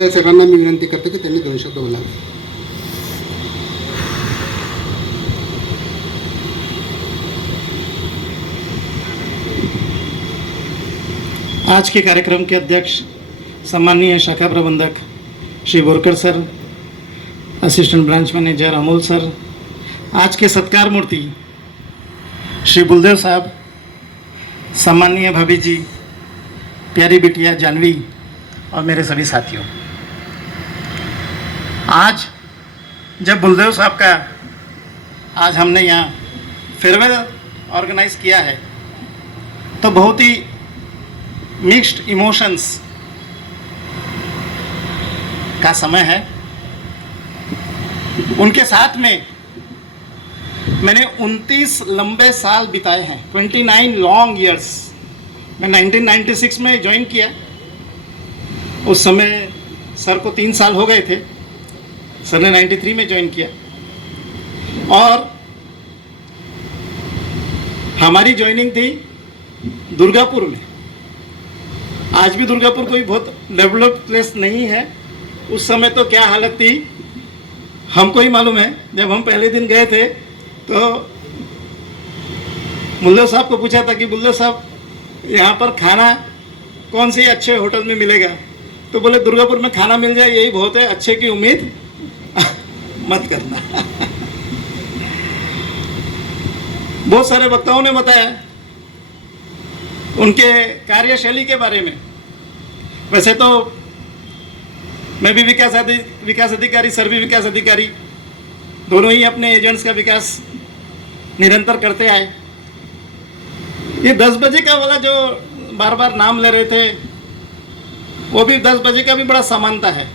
सरांना मी विनंती करतो की त्यांनी 2 शब्द बोलावे. आज के कार्यक्रम के अध्यक्ष सम्माननीय शाखा प्रबंधक Shri Borkar sir, assistant branch manager Amol sir, आज के सत्कार मूर्ति श्री बुलदेव साहब, सम्माननीय भाभी जी, प्यारी बिटिया जानवी और मेरे सभी साथियों, आज जब बुलदेव साहब का आज हमने यहाँ फेयरवेल ऑर्गेनाइज किया है तो बहुत ही मिक्स्ड इमोशंस का समय है. उनके साथ में मैंने 29 लंबे साल बिताए हैं, 29 लॉन्ग ईयर्स. मैं 1996 में ज्वाइन किया. उस समय सर को 3 साल हो गए थे. सर ने 93 में ज्वाइन किया और हमारी ज्वाइनिंग थी दुर्गापुर में. आज भी दुर्गापुर कोई बहुत डेवलप्ड प्लेस नहीं है. उस समय तो क्या हालत थी हमको ही मालूम है. जब हम पहले दिन गए थे तो बुलदेव साहब को पूछा था कि बुलदेव साहब यहाँ पर खाना कौन से अच्छे होटल में मिलेगा, तो बोले दुर्गापुर में खाना मिल जाए यही बहुत है, अच्छे की उम्मीद मत करना. बहुत सारे वक्ताओं ने बताया उनके कार्यशैली के बारे में. वैसे तो मैं भी विकास अधिकारी, सर भी विकास अधिकारी, दोनों ही अपने एजेंट्स का विकास निरंतर करते आए. ये 10 बजे का वाला जो बार बार नाम ले रहे थे वो भी 10 बजे का भी बड़ा समानता है.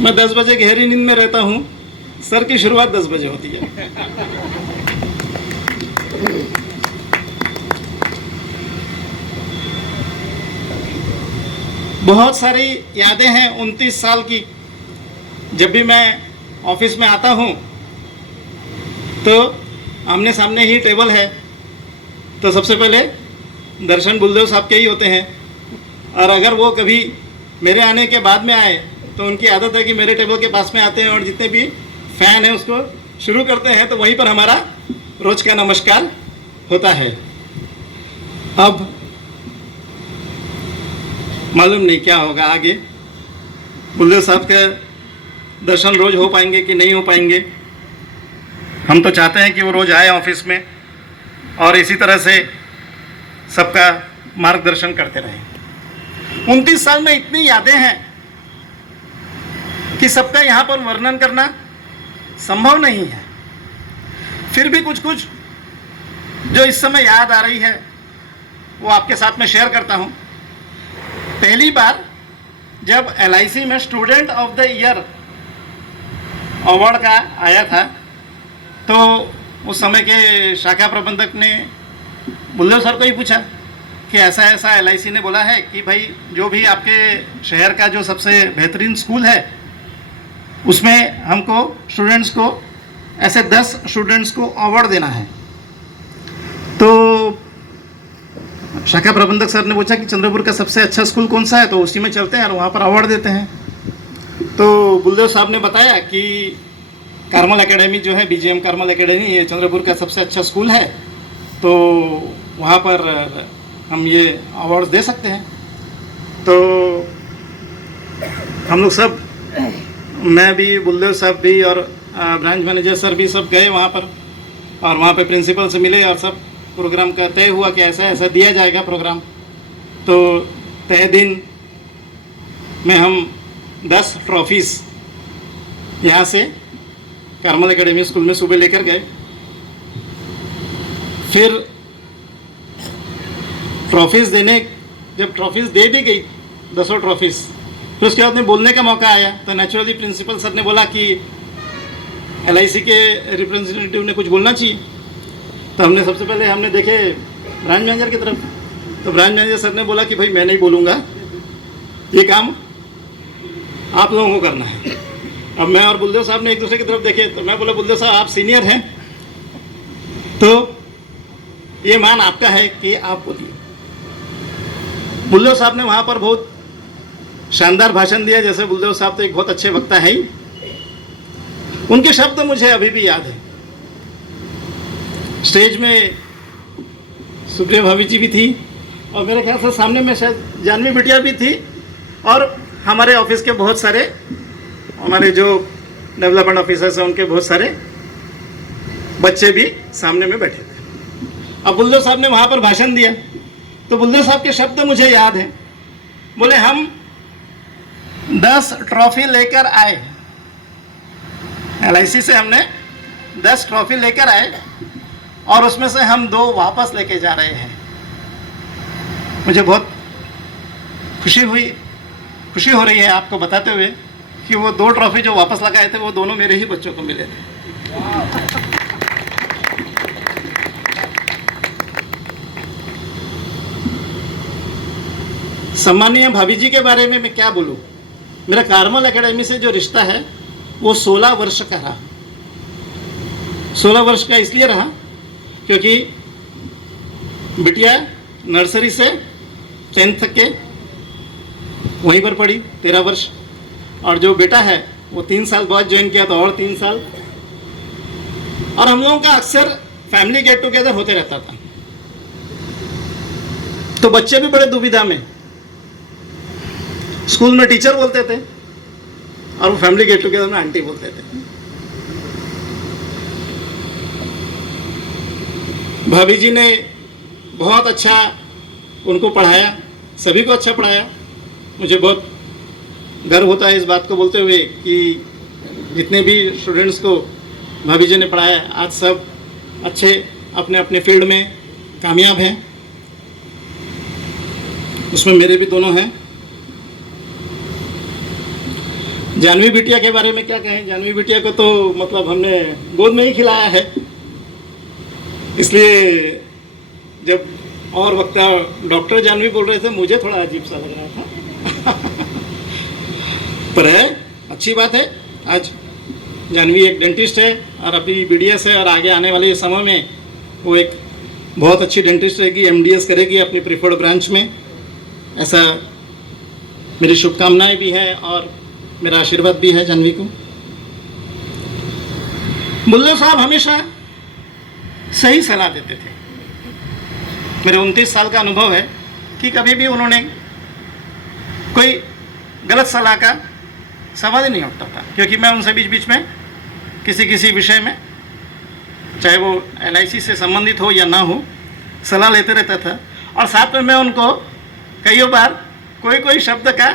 मैं 10 बजे गहरी नींद में रहता हूँ, सर की शुरुआत 10 बजे होती है. बहुत सारी यादें हैं 29 साल की. जब भी मैं ऑफिस में आता हूँ तो आमने सामने ही टेबल है, तो सबसे पहले दर्शन बुलदेव साहब के ही होते हैं. और अगर वो कभी मेरे आने के बाद में आए तो उनकी आदत है कि मेरे टेबल के पास में आते हैं और जितने भी फ़ैन हैं उसको शुरू करते हैं, तो वहीं पर हमारा रोज का नमस्कार होता है. अब मालूम नहीं क्या होगा आगे. बुलदेव साहब के दर्शन रोज हो पाएंगे कि नहीं हो पाएंगे. हम तो चाहते हैं कि वो रोज आए ऑफिस में और इसी तरह से सबका मार्गदर्शन करते रहें. 29 साल में इतनी यादें हैं कि सबका यहाँ पर वर्णन करना संभव नहीं है. फिर भी कुछ कुछ जो इस समय याद आ रही है वो आपके साथ में शेयर करता हूँ. पहली बार जब LIC में student of the year award का आया था तो उस समय के शाखा प्रबंधक ने बुलदेव सर को ही पूछा कि ऐसा ऐसा LIC ने बोला है कि भाई जो भी आपके शहर का जो सबसे बेहतरीन स्कूल है उसमें हमको स्टूडेंट्स को ऐसे 10 स्टूडेंट्स को अवार्ड देना है. तो शाखा प्रबंधक सर ने पूछा कि चंद्रपुर का सबसे अच्छा स्कूल कौन सा है, तो उसी में चलते हैं और वहाँ पर अवार्ड देते हैं. तो बुलदेव साहब ने बताया कि कार्मल एकेडमी जो है, BGM कार्मल एकेडमी, ये चंद्रपुर का सबसे अच्छा स्कूल है, तो वहाँ पर हम ये अवार्ड दे सकते हैं. तो हम लोग सब, मैं भी, बुलदेव साहब भी और ब्रांच मैनेजर सर भी सब गए वहाँ पर और वहाँ पे प्रिंसिपल से मिले और सब प्रोग्राम का तय हुआ कि ऐसा ऐसा दिया जाएगा प्रोग्राम. तो तय दिन में हम 10 ट्रॉफीज़ यहाँ से कार्मल एकेडमी स्कूल में सुबह लेकर गए. फिर ट्रॉफीज़ जब ट्रॉफीज़ दे दी गई 10 ट्रॉफीज़, फिर उसके बाद में बोलने का मौका आया. तो नेचुरली प्रिंसिपल सर ने बोला कि LIC के रिप्रेजेंटेटिव ने कुछ बोलना चाहिए. तो हमने सबसे पहले देखे ब्रांच मैनेजर की तरफ. तो ब्रांच मैनेजर सर ने बोला कि भाई मैं नहीं बोलूँगा, ये काम आप लोगों को करना है. अब मैं और बुलदेव साहब ने एक दूसरे की तरफ देखे, तो मैं बोला बुलदेव साहब आप सीनियर हैं तो ये मान आपका है कि आप बोलिए. बुल्लो साहब ने वहाँ पर बहुत शानदार भाषण दिया। जैसे बुलदेव साहब तो एक बहुत अच्छे वक्ता है ही, उनके शब्द मुझे अभी भी याद है। स्टेज में सुप्रिया भाभी जी भी थी और मेरे ख्याल से सामने में शायद जानवी बिटिया भी थी, और हमारे ऑफिस के बहुत सारे, हमारे जो डेवलपमेंट ऑफिसर्स हैं उनके बहुत सारे बच्चे भी सामने में बैठे थे। अब बुलदेव साहब ने वहाँ पर भाषण दिया तो बुलदेव साहब के शब्द मुझे याद हैं। बोले हम 10 ट्रॉफी लेकर आए, LIC से हमने 10 ट्रॉफी लेकर आए और उसमें से हम 2 वापस लेके जा रहे हैं। मुझे बहुत खुशी हो रही है आपको बताते हुए कि वो 2 ट्रॉफी जो वापस लगाए थे वो दोनों मेरे ही बच्चों को मिले थे। सम्मानीय भाभी जी के बारे में मैं क्या बोलूं। मेरा कार्मल एकेडमी से जो रिश्ता है वो 16 वर्ष का रहा। 16 वर्ष का इसलिए रहा क्योंकि बिटिया नर्सरी से 10th तक के वहीं पर पढ़ी 13 वर्ष, और जो बेटा है वो 3 साल बाद ज्वाइन किया तो और 3 साल। और हम लोगों का अक्सर फैमिली गेट टुगेदर होते रहता था, तो बच्चे भी बड़े दुविधा में, स्कूल में टीचर बोलते थे और वो फैमिली गेट टुगेदर में आंटी बोलते थे। भाभी जी ने बहुत अच्छा उनको पढ़ाया, सभी को अच्छा पढ़ाया। मुझे बहुत गर्व होता है इस बात को बोलते हुए कि जितने भी स्टूडेंट्स को भाभी जी ने पढ़ाया आज सब अच्छे अपने अपने फील्ड में कामयाब हैं। उसमें मेरे भी दोनों हैं। जानवी बिटिया के बारे में क्या कहें। जानवी बिटिया को तो मतलब हमने गोद में ही खिलाया है, इसलिए जब और वक्ता डॉक्टर जानवी बोल रहे थे मुझे थोड़ा अजीब सा लग रहा था पर है अच्छी बात है। आज जानवी एक डेंटिस्ट है और अभी BDS है और आगे आने वाले समय में वो एक बहुत अच्छी डेंटिस्ट रहेगी, MDS करेगी अपनी प्रिफर्ड ब्रांच में। ऐसा मेरी शुभकामनाएं भी है और मेरा आशीर्वाद भी है जानवी को। बुल्ले साहब हमेशा सही सलाह देते थे। मेरे 29 साल का अनुभव है कि कभी भी उन्होंने कोई गलत सलाह का सवाल ही नहीं उठता था, क्योंकि मैं उनसे बीच बीच में किसी विषय में, चाहे वो LIC से संबंधित हो या ना हो, सलाह लेते रहता था। और साथ में मैं उनको कई बार कोई शब्द का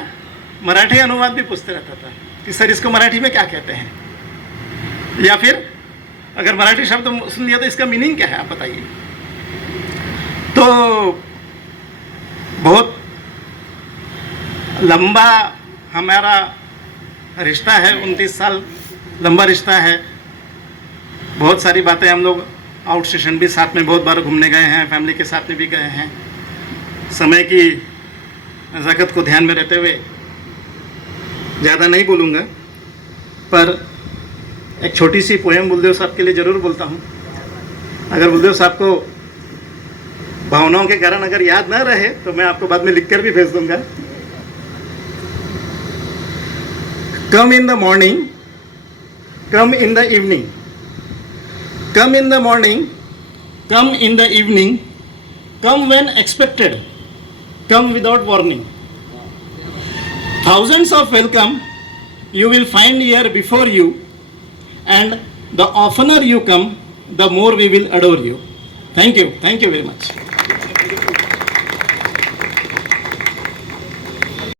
मराठी अनुवाद भी पूछते रहता था कि सर इसको मराठी में क्या कहते हैं, या फिर अगर मराठी शब्द सुन लिया तो इसका मीनिंग क्या है आप बताइए। तो बहुत लंबा हमारा रिश्ता है, 29 साल लंबा रिश्ता है। बहुत सारी बातें हम लोग आउट स्टेशन भी साथ में बहुत बार घूमने गए हैं, फैमिली के साथ में भी गए हैं। समय की नज़ाकत को ध्यान में रहते हुए ज़्यादा नहीं बोलूँगा, पर एक छोटी सी पोएम बुलदेव साहब के लिए ज़रूर बोलता हूँ। अगर बुलदेव साहब को भावनाओं के कारण अगर याद ना रहे तो मैं आपको बाद में लिखकर भी भेज दूंगा। Come in the morning, come in the evening, come in the morning, come in the evening, come when expected, come without warning. Thousands of welcome you will find here before you, and the oftener you come, the more we will adore you. Thank you very much.